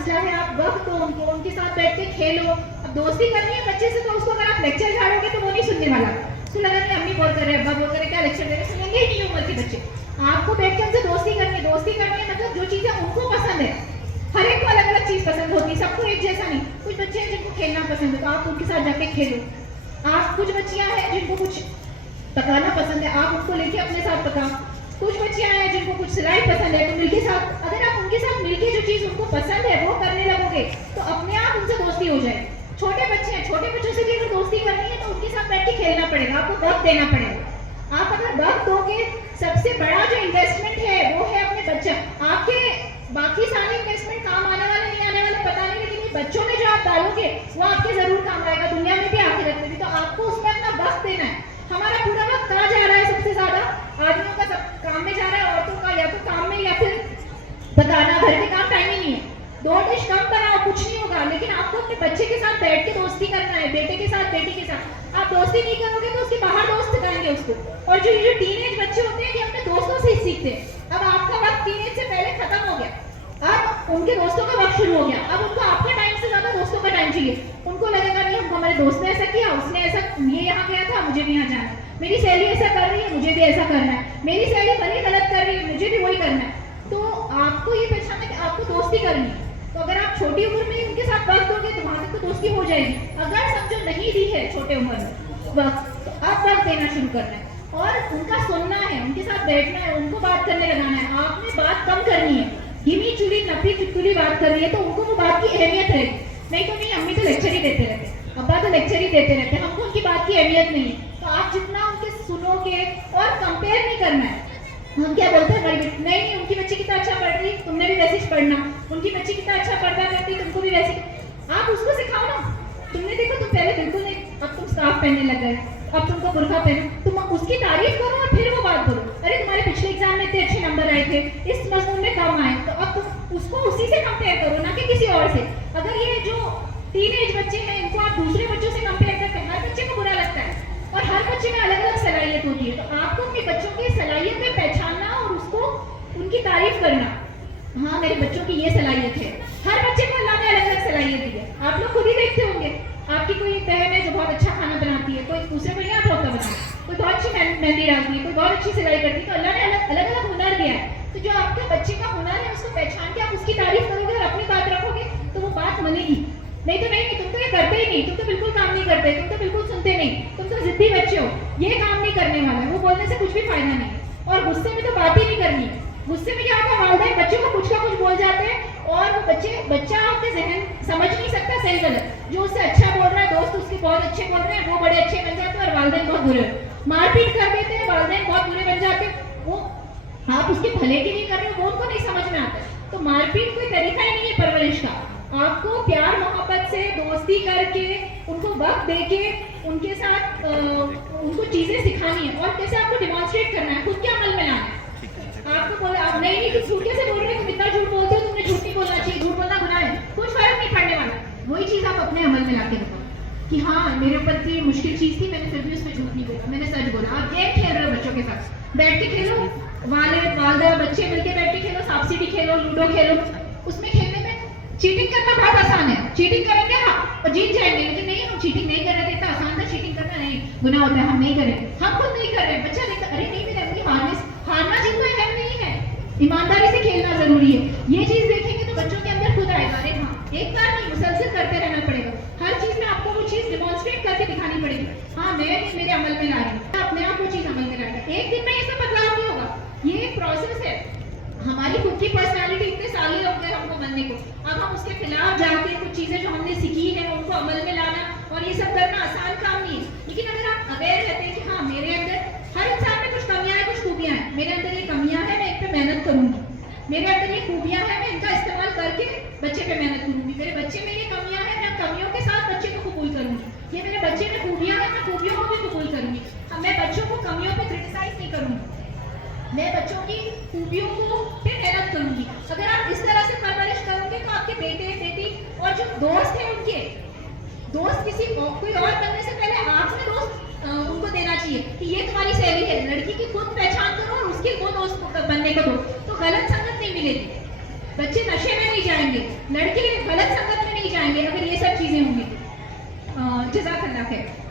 مسئلہ ہے آپ وقت دو ان کو, ان کے ساتھ بیٹھ کے کھیلو. اب دوستی کرنی ہے بچے سے تو اس کو اگر آپ لیکچر جھاڑو گے تو وہ نہیں سننے والا. اس کو لگا نہیں امی بول کر رہے ابا بول کر رہے کیا لیکچر دے رہے, سنیں گے ہی نہیں عمر کے بچے. آپ کو بیٹھ کے ان سے دوستی کرنی ہے. دوستی کرنی ہے مطلب جو چیزیں ان کو پسند ہے, ہر ایک کو الگ الگ چیز پسند ہوتی ہے, سب کو ایک جیسا نہیں. کچھ بچے ہیں جن کو کھیلنا پسند ہے تو آپ ان کے ساتھ جا کے کھیلو. آپ کچھ بچیاں ہیں جن کو کچھ پکانا پسند ہے, آپ ان کو لے کے اپنے ساتھ پکاؤ. کچھ بچیاں ہیں جن کو کچھ سلائی پسند ہے تو مل کے ساتھ, اگر آپ ان کے ساتھ مل کے جو چیز ان کو پسند ہے وہ کرنے لگو گے تو اپنے آپ ان سے دوستی ہو جائے. چھوٹے بچے ہیں, چھوٹے بچوں سے بھی اگر دوستی کرنی ہے تو ان کے ساتھ بیٹھ کے کھیلنا پڑے گا, آپ کو وقت دینا پڑے گا. آپ اگر وقت دو گے, سب سے بڑا جو انویسٹمنٹ ہے وہ ہے اپنے بچہ. آپ کے باقی سارے انویسٹمنٹ کام آنے والے نہیں آنے والے پتہ نہیں, لیکن بچوں میں جو آپ ڈالو گے وہ آپ کے ضرور کام آئے گا, دنیا میں بھی آخرت میں بھی. تو آپ کو اس میں اپنا وقت دینا ہے. ہمارا پورا وقت کہاں جا رہا ہے سب سے زیادہ؟ آدمیوں کا سب کام میں جا رہا ہے, عورتوں کا یا تو کام میں یا پھر بتانا گھر کے کام ٹائم ہی نہیں ہے. 2 ڈش کم بناؤ کچھ نہیں ہوگا, لیکن آپ کو اپنے بچے کے ساتھ بیٹھ کے دوستی کرنا ہے, بیٹے کے ساتھ بیٹی کے ساتھ. آپ دوستی نہیں کرو گے تو اس کے باہر دوست دکھائیں گے اس کو. اور جو ٹین ایج بچے ہوتے ہیں یہ اپنے دوستوں سے ہی سیکھتے ہیں. اب آپ کا وقت ٹین ایج سے پہلے ختم ہو گیا, اب ان کے دوستوں کا وقت شروع ہو گیا. اب ان کو آپ کے ٹائم سے زیادہ دوستوں کا ٹائم چاہیے. ان کو لگے گا نہیں ہم کو ہمارے دوست نے ایسا کیا, اس نے ایسا, یہ یہاں گیا تھا مجھے بھی یہاں جانا ہے, میری سہیلی ایسا کر رہی ہے مجھے بھی ایسا کرنا ہے, میری سہیلی بڑی غلط کر رہی ہے مجھے بھی وہی کرنا ہے. تو آپ کو یہ پہچاننا کہ آپ کو دوستی کرنی ہے. تو اگر آپ چھوٹی عمر میں ان کے ساتھ وقت دو گے تو وہاں تک تو دوستی ہو جائے گی. اگر سمجھو نہیں دی ہے چھوٹے عمر میں وقت, تو آپ وقت دینا شروع کرنا ہے اور ان کا سننا ہے, ان کے ساتھ بیٹھنا ہے, ان کو بات کرنے لگانا ہے. آپ نے بات کم کرنی ہے, گھمی چوری نپی چٹکلی بات کر رہی ہے تو ان کو وہ بات کی اہمیت رہے گی. نہیں تو نہیں, امی تو لیکچر ہی دیتے رہتے, ابا تو لیکچر ہی دیتے رہتے, ہم کو ان کی بات کی اہمیت نہیں ہے. تو آپ جتنا ان کے سنو گے, اور کمپیئر نہیں کرنا ہے. ہم کیا بولتے ہیں بڑی نہیں ان کی بچی کتنا اچھا پڑھ رہی, تم نے بھی ویسے ہی پڑھنا, ان کی بچی کتنا اچھا پڑھتا کرتی تم کو بھی ویسے. آپ اس کو سکھاؤ نا. تم نے دیکھو تم پہلے بالکل نہیں, اب تم اسکارف پہننے لگ گئے, اب تم کو برقع پہنو, تم اس کی تعریف کرو اور پھر وہ بات کرو. ارے تمہارے پچھلے ایگزام میں اتنے اچھے نمبر آئے تھے, اس مضمون میں کم آئے, تو اب تم اس کو اسی سے کمپیئر کرو نہ کہ کسی اور سے. اگر یہ جو ٹین ایج بچے ہیں ان کو آپ دوسرے بچوں سے کمپیئر کرتے ہیں, ہر بچے کو برا لگتا ہے اور ہر بچے میں الگ الگ صلاحیت ہوتی ہے. تو آپ کو اپنے بچوں کی صلاحیت میں پہچاننا اور اس کو ان کی تعریف کرنا. ہاں میرے بچوں کی یہ صلاحیت ہے. ہر بچے کو اللہ نے الگ الگ صلاحیت دی ہے. آپ لوگ خود ہی دیکھتے ہوں گے, آپ کی کوئی بہن ہے جو بہت اچھا کھانا بناتی ہے, کوئی دوسرے کو نہیں آتا ہوتا بنانا, کوئی بہت اچھی مہندی ڈالتی ہے, کوئی بہت اچھی سلائی کرتی ہے. تو اللہ نے الگ الگ ہنر دیا ہے. تو جو آپ کے بچے کا ہنر ہے اس کو پہچان کے آپ اس کی تعریف کرو گے اور اپنی بات رکھو گے تو وہ بات منے گی. نہیں تو نہیں, تم تو یہ کرتے ہی نہیں, تم تو بالکل کام نہیں کرتے, تم تو بالکل سنتے نہیں, تم تو ضدی بچے ہو, یہ کام نہیں کرنے والا ہے, وہ بولنے سے کچھ بھی فائدہ نہیں ہے. اور غصے میں تو بات ہی نہیں کرنی ہے. غصے میں کیا ہوتا ہے, والدین بچوں کو کچھ کا کچھ بول جاتے ہیں اور وہ بچہ اپنے ذہن سمجھ نہیں سکتا صحیح غلط. جو اس سے اچھا بول رہا ہے, دوست اس کے بہت اچھے بول رہے ہیں, وہ بڑے اچھے بن جاتے ہیں اور والدین بہت برے. مار پیٹ کر دیتے ہیں, والدین بہت برے بن جاتے ہیں. وہ آپ اس کے بھلے کی نہیں کر رہے, وہ ان کو نہیں سمجھ میں آتا. تو مار پیٹ کوئی طریقہ ہی نہیں ہے پرورش کا. آپ کو پیار محبت سے دوستی کر کے, ان کو وقت دے کے, ان کے ساتھ ان کو چیزیں سکھانی ہے اور کیسے آپ کو ڈیمانسٹریٹ کرنا ہے, خود کے عمل میں لانا ہے. آپ کو بولا آپ نہیں تم جھوٹ کیسے بول رہے ہو, تم اتنا جھوٹ بولتے ہو, تم نے جھوٹ نہیں بولنا چاہیے, جھوٹ بولنا گناہ ہے, کچھ فرق نہیں پڑنے والا. وہی چیز آپ اپنے عمل میں لا کے بتاؤ کہ ہاں میرے اوپر کی مشکل چیز تھی, میں نے پھر بھی اس میں جھوٹ نہیں بولا, میں نے سچ بولا. آپ گیم کھیل رہے ہو بچوں کے ساتھ, بیٹھ کے کھیلو, والد والدہ بچے مل کے بیٹھ کے کھیلو, سانپ سیڑھی کھیلو, لوڈو کھیلو. اس میں کھیلنے میں چیٹنگ کرنا بہت آسان ہے. چیٹنگ کریں گے ہاں اور جیت جائیں گے, لیکن نہیں ہم چیٹنگ نہیں کر رہے تھے, اتنا آسان تھا چیٹنگ کرنا, نہیں گناہ ہوتا ہے, ہم نہیں کریں, ہم خود نہیں کر رہے. بچہ دیکھتا ارے نہیں میرے اپنی ہارنا جیتنا اہم نہیں ہے, ایمانداری سے کھیلنا ضروری ہے. یہ چیز دیکھیں گے تو بچوں کے اندر خود آئے گا, ارے ہاں ایک بار نہیں مسلسل کرتے رہنا پڑے گا. ہر چیز میں آپ کو وہ چیز ڈیمانسٹریٹ کر کے دکھانی پڑے گی. ہاں میں میرے عمل میں لا رہی ہوں, اپنے آپ وہ چیز عمل میں لا رہی ہے. ایک دن میں یہ سب بدلاؤ نہیں ہوگا, یہ ایک پروسیس ہے. ہماری خود کی پرسنالٹی اتنے سال ہی ہو گئے ہم کو بننے کو, اب ہم اس کے خلاف جا کے کچھ چیزیں جو ہم نے سیکھی ہیں ان کو عمل میں لانا اور یہ سب کرنا آسان کام نہیں ہے. لیکن اگر آپ اویئر رہتے ہیں کہ ہاں میرے اندر ہر انسان میں کچھ کمیاں ہیں, کچھ خوبیاں ہیں, میرے اندر یہ کمیاں ہیں, میں ان پہ محنت کروں گی. میرے اندر یہ خوبیاں ہیں, میں ان کا استعمال کر کے بچے پہ محنت کروں گی. میرے بچے میں یہ کمیاں ہیں, میں کمیوں کے ساتھ بچے کو قبول کروں گی. یہ میرے بچے میں خوبیاں ہیں, میں خوبیوں کو بھی قبول کروں گی. میں بچوں کو کمیوں پہ کرٹیسائز نہیں کروں گی, میں بچوں کی خوبیوں کو پہ محنت کروں گی. اگر آپ اس طرح سے پرورش کرو گے تو آپ کے بیٹے بیٹی اور جو دوست ہیں ان کے دوست کسی کوئی اور بننے سے پہلے آپ نے دوست ان کو دینا چاہیے کہ یہ تمہاری سہیلی ہے. لڑکی کی خود پہچان کرو اور اس کے وہ دوست بننے کو دو, تو غلط سنگت نہیں ملے گی. بچے نشے میں نہیں جائیں گے, لڑکے جزاک اللہ خیر.